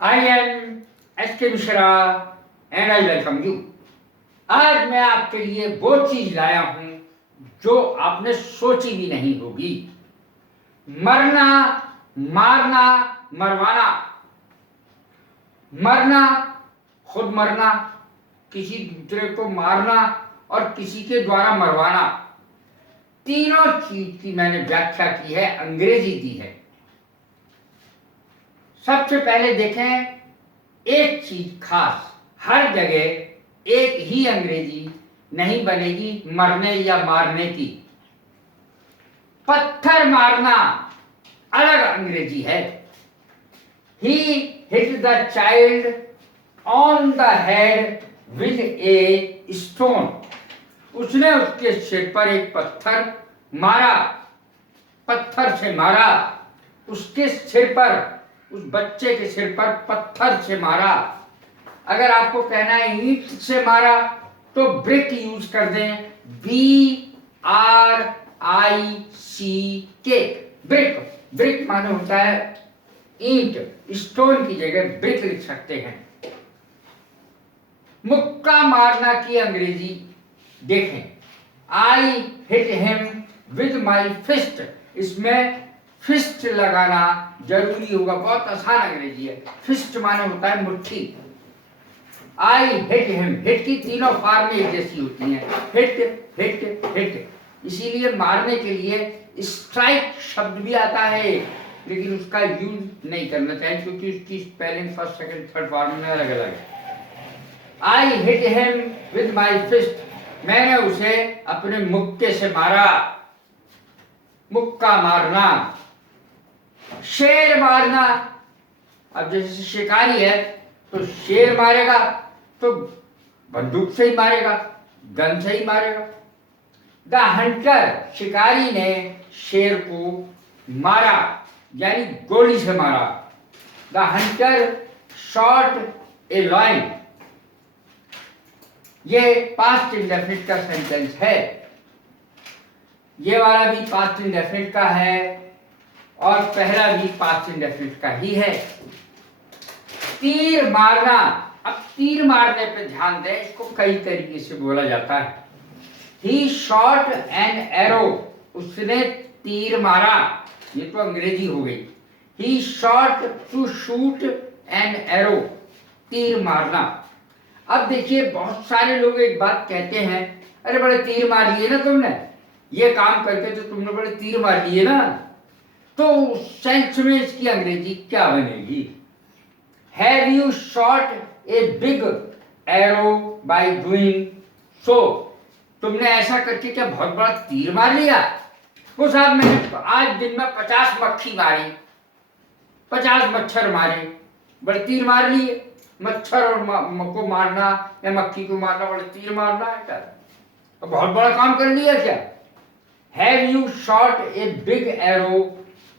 I am S.K. Mishra and I welcome you. आज मैं आपके लिए वो चीज लाया हूं जो आपने सोची भी नहीं होगी। मरना, मारना, मरवाना। मरना, खुद मरना, किसी दूसरे को मारना और किसी के द्वारा मरवाना, तीनों चीज की मैंने व्याख्या की है, अंग्रेजी दी है। सबसे पहले देखें, एक चीज खास, हर जगह एक ही अंग्रेजी नहीं बनेगी मरने या मारने की। पत्थर मारना अलग अंग्रेजी है। He hit the child on the head with a stone. उसने उसके सिर पर एक पत्थर मारा, पत्थर से मारा, उसके सिर पर, उस बच्चे के सिर पर पत्थर से मारा। अगर आपको कहना है ईंट से मारा तो ब्रिक यूज कर दें, BRICK, ब्रिक। ब्रिक माने होता है ईंट, स्टोन की जगह ब्रिक लिख सकते हैं। मुक्का मारना की अंग्रेजी देखें, I hit him with my fist. इसमें फिस्ट लगाना जरूरी होगा, बहुत आसान अंग्रेजी है। फिस्ट माने होता है मुट्ठी। आई हिट हिम, हिट की तीनों फॉर्म एक जैसी होती हैं, हिट हिट हिट। इसीलिए मारने के लिए स्ट्राइक शब्द भी आता है, लेकिन उसका यूज नहीं करना चाहिए क्योंकि उसकी spelling first second third form में अलग अलग है। I hit him with my fist, मैंने उसे अपने मुक्के से मारा। मुक्का मारना। शेर मारना, अब जैसे शिकारी है तो शेर मारेगा तो बंदूक से ही मारेगा, गन से ही मारेगा। द हंटर, शिकारी ने शेर को मारा यानी गोली से मारा। The hunter shot a lion, ये पास्ट इंडेफिनिट का सेंटेंस है। ये वाला भी पास्ट इंडेफिनिट का है और पहला भी पास्ट इंडेफिनिट का ही है। तीर मारना, अब तीर मारने पे ध्यान दें, इसको कई तरीके से बोला जाता है। ही शॉट एन एरो, उसने तीर मारा, ये तो अंग्रेजी हो गई। He shot to shoot an arrow, तीर मारना। अब देखिए, बहुत सारे लोग एक बात कहते हैं, अरे बड़े तीर मार लिए ना तुमने, ये काम करके तो तुमने बड़े तीर मार लिए ना। तो उस सेंस में इसकी अंग्रेजी क्या बनेगी? Have you shot a big arrow by doing so? तुमने ऐसा करके क्या बहुत बड़ा तीर मार लिया? वो साहब, मैंने आज दिन में 50 मक्खी मारी, 50 मच्छर मारे, बड़े तीर मार लिए। मच्छर और को मारना या मक्खी को मारना बड़े तीर मारना है क्या? तो बहुत बड़ा काम कर लिया क्या? Have you shot a big arrow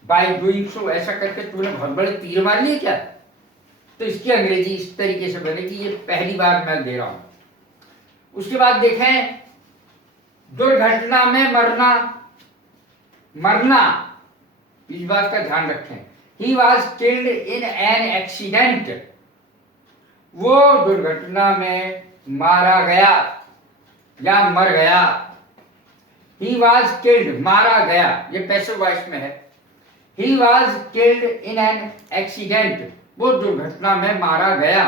by doing so? ऐसा करके तुमने बहुत बड़े तीर मार लिए क्या? तो इसकी अंग्रेजी इस तरीके से बनेगी, ये पहली बार मैं दे रहा हूं। उसके बाद देखें, दुर्घटना में मरना। मरना, इस बात का ध्यान रखें। He was killed in an accident, वो दुर्घटना में मारा गया या मर गया। ही वॉज किल्ड, मारा गया, ये पैसिव वॉइस में है। He was killed in an accident, वो दुर्घटना में मारा गया।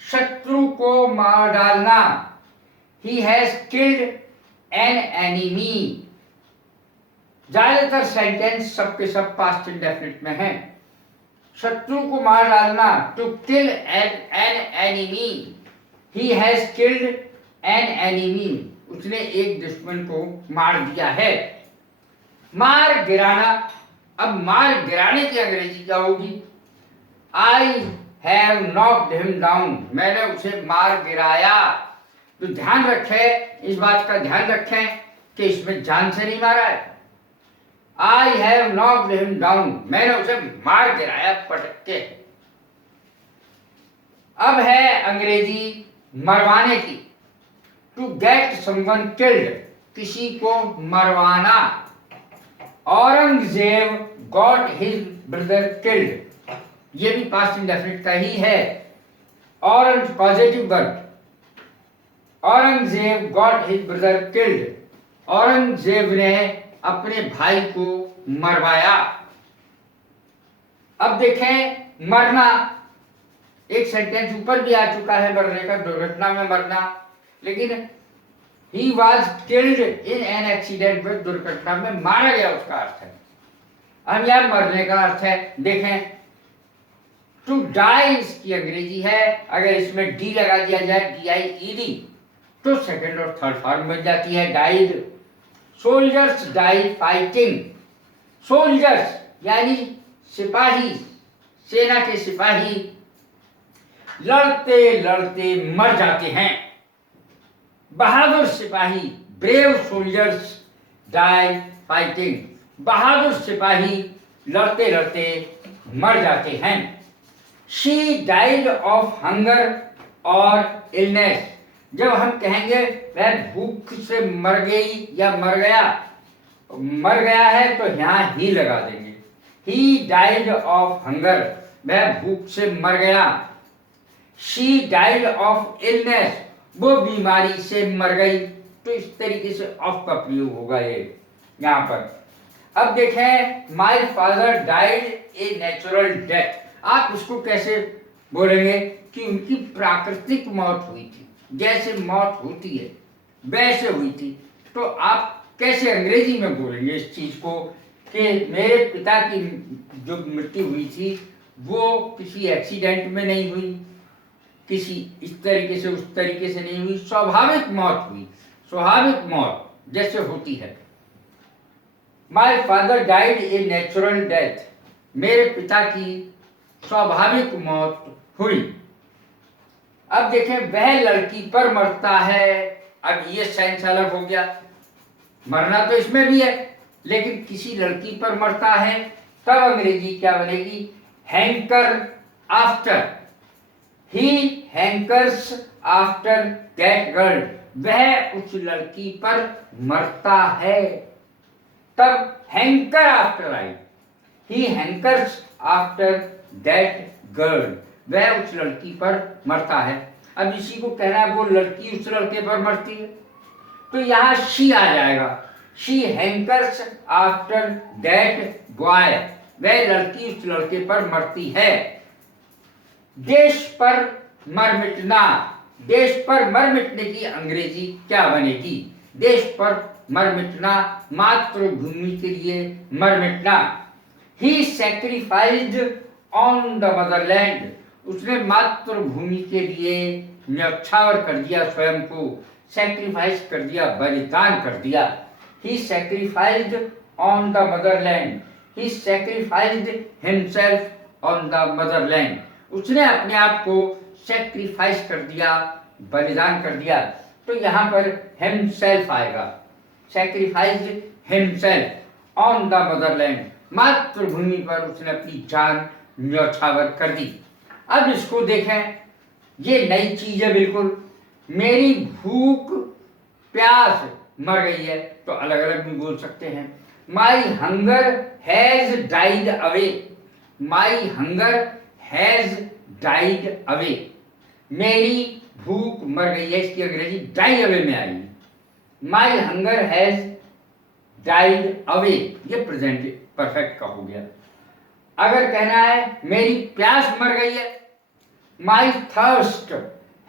शत्रु को मार डालना, ही हैज किल्ड एन एनिमी। ज्यादातर सेंटेंस सबके सब पास्ट इंडेफिनिट में है। शत्रु को मार डालना, to kill an enemy. He has killed an enemy, उसने एक दुश्मन को मार दिया है। मार गिराना, अब मार गिराने की अंग्रेजी क्या होगी? I have knocked him down, मैंने उसे मार गिराया। तो ध्यान रखें, इस बात का ध्यान रखें कि इसमें जान से नहीं मारा है। I have knocked him down, मैंने उसे मार गिराया पटक के। अब है अंग्रेजी मरवाने की, to get someone killed, किसी को मरवाना। Aurangzeb got his brother killed, ये भी पास्ट इंडेफिनिट का ही है। Orang positive verb, Aurangzeb got his brother killed, Aurangzeb ने अपने भाई को मरवाया। अब देखें मरना, एक सेंटेंस ऊपर भी आ चुका है मरने का, दुर्घटना में मरना, लेकिन he was killed in an accident में, दुर्घटना में मारा गया उसका अर्थ है। अब यार मरने का अर्थ है, देखें टू डाई इसकी अंग्रेजी है, अगर इसमें डी लगा दिया जाए DIED तो सेकंड और थर्ड फॉर्म बन जाती है died. Soldiers died fighting, soldiers यानी सिपाही, सेना के सिपाही लड़ते लड़ते मर जाते हैं। बहादुर सिपाही, ब्रेव सोल्जर्स डाई फाइटिंग, बहादुर सिपाही लड़ते लड़ते मर जाते हैं। शी डाइड ऑफ हंगर और इलनेस, जब हम कहेंगे वह भूख से मर गई या मर गया, मर गया है तो यहाँ ही लगा देंगे। ही डाइड ऑफ हंगर, वह भूख से मर गया। शी डाइड ऑफ इलनेस, वो बीमारी से मर गई, तो इस तरीके से ऑफ का प्रयोग होगा ये यहाँ पर। अब देखें my father died a natural death, आप इसको कैसे बोलेंगे कि उनकी प्राकृतिक मौत हुई थी, जैसे मौत होती है वैसे हुई थी, तो आप कैसे अंग्रेजी में बोलेंगे इस चीज को कि मेरे पिता की जो मृत्यु हुई थी वो किसी एक्सीडेंट में नहीं हुई, किसी इस तरीके से उस तरीके से नहीं हुई, स्वाभाविक मौत हुई, स्वाभाविक मौत जैसे होती है। My father died a natural death, मेरे पिता की स्वाभाविक मौत हुई। अब देखें वह लड़की पर मरता है, अब ये सेंस अलग हो गया, मरना तो इसमें भी है लेकिन किसी लड़की पर मरता है, तब अंग्रेजी क्या बनेगी, hanker after, he hankers after that girl, वह उस लड़की पर मरता है, तब hanker after I, he hankers after that girl, वह उस लड़की पर मरता है। अब इसी को कहना है वो लड़की उस लड़के पर मरती है, तो यहाँ शी आ जाएगा, शी हैंकर्स आफ्टर दैट बॉय, वह लड़की उस लड़के पर मरती है। देश पर मर मिटना, देश पर मर मिटने की अंग्रेजी क्या बनेगी, देश पर मर मिटना, मातृभूमि के लिए मर मिटना। ही सैक्रिफाइस्ड ऑन द मदरलैंड, उसने मातृभूमि के लिए न्यौछावर कर दिया, स्वयं को सैक्रिफाइस कर दिया, बलिदान कर दिया। He sacrificed on the motherland, he sacrificed himself on the motherland, उसने अपने आप को सैक्रिफाइस कर दिया, बलिदान कर दिया, तो यहाँ पर हिमसेल्फ आएगा, sacrificed himself on the Motherland, मातृभूमि पर उसने अपनी जान न्यौछावर कर दी। अब इसको देखें, ये नई चीज है बिल्कुल, मेरी भूख प्यास मर गई है, तो अलग अलग भी बोल सकते हैं। माई hunger has died away, my hunger has died away, मेरी भूख मर गई है, इसकी अंग्रेजी डाई अवे में आएगी। माई हंगर हैज डाइड अवे, ये प्रेजेंट परफेक्ट का हो गया। अगर कहना है मेरी प्यास मर गई है, माई थर्स्ट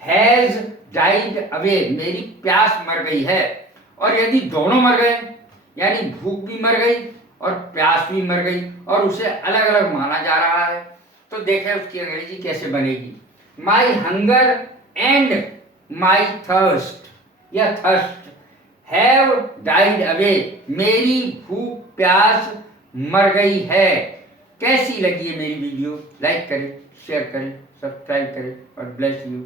हैज डाइड अवे, मेरी प्यास मर गई है। और यदि दोनों मर गए, यानी भूख भी मर गई और प्यास भी मर गई और उसे अलग अलग माना जा रहा है, तो देखें उसकी अंग्रेजी कैसे बनेगी। My hunger and my thirst या थर्स्ट हैव डाइड अवे, मेरी भूख प्यास मर गई है। कैसी लगी है मेरी वीडियो, लाइक करें, शेयर करें, सब्सक्राइब करें और ब्लेस यू।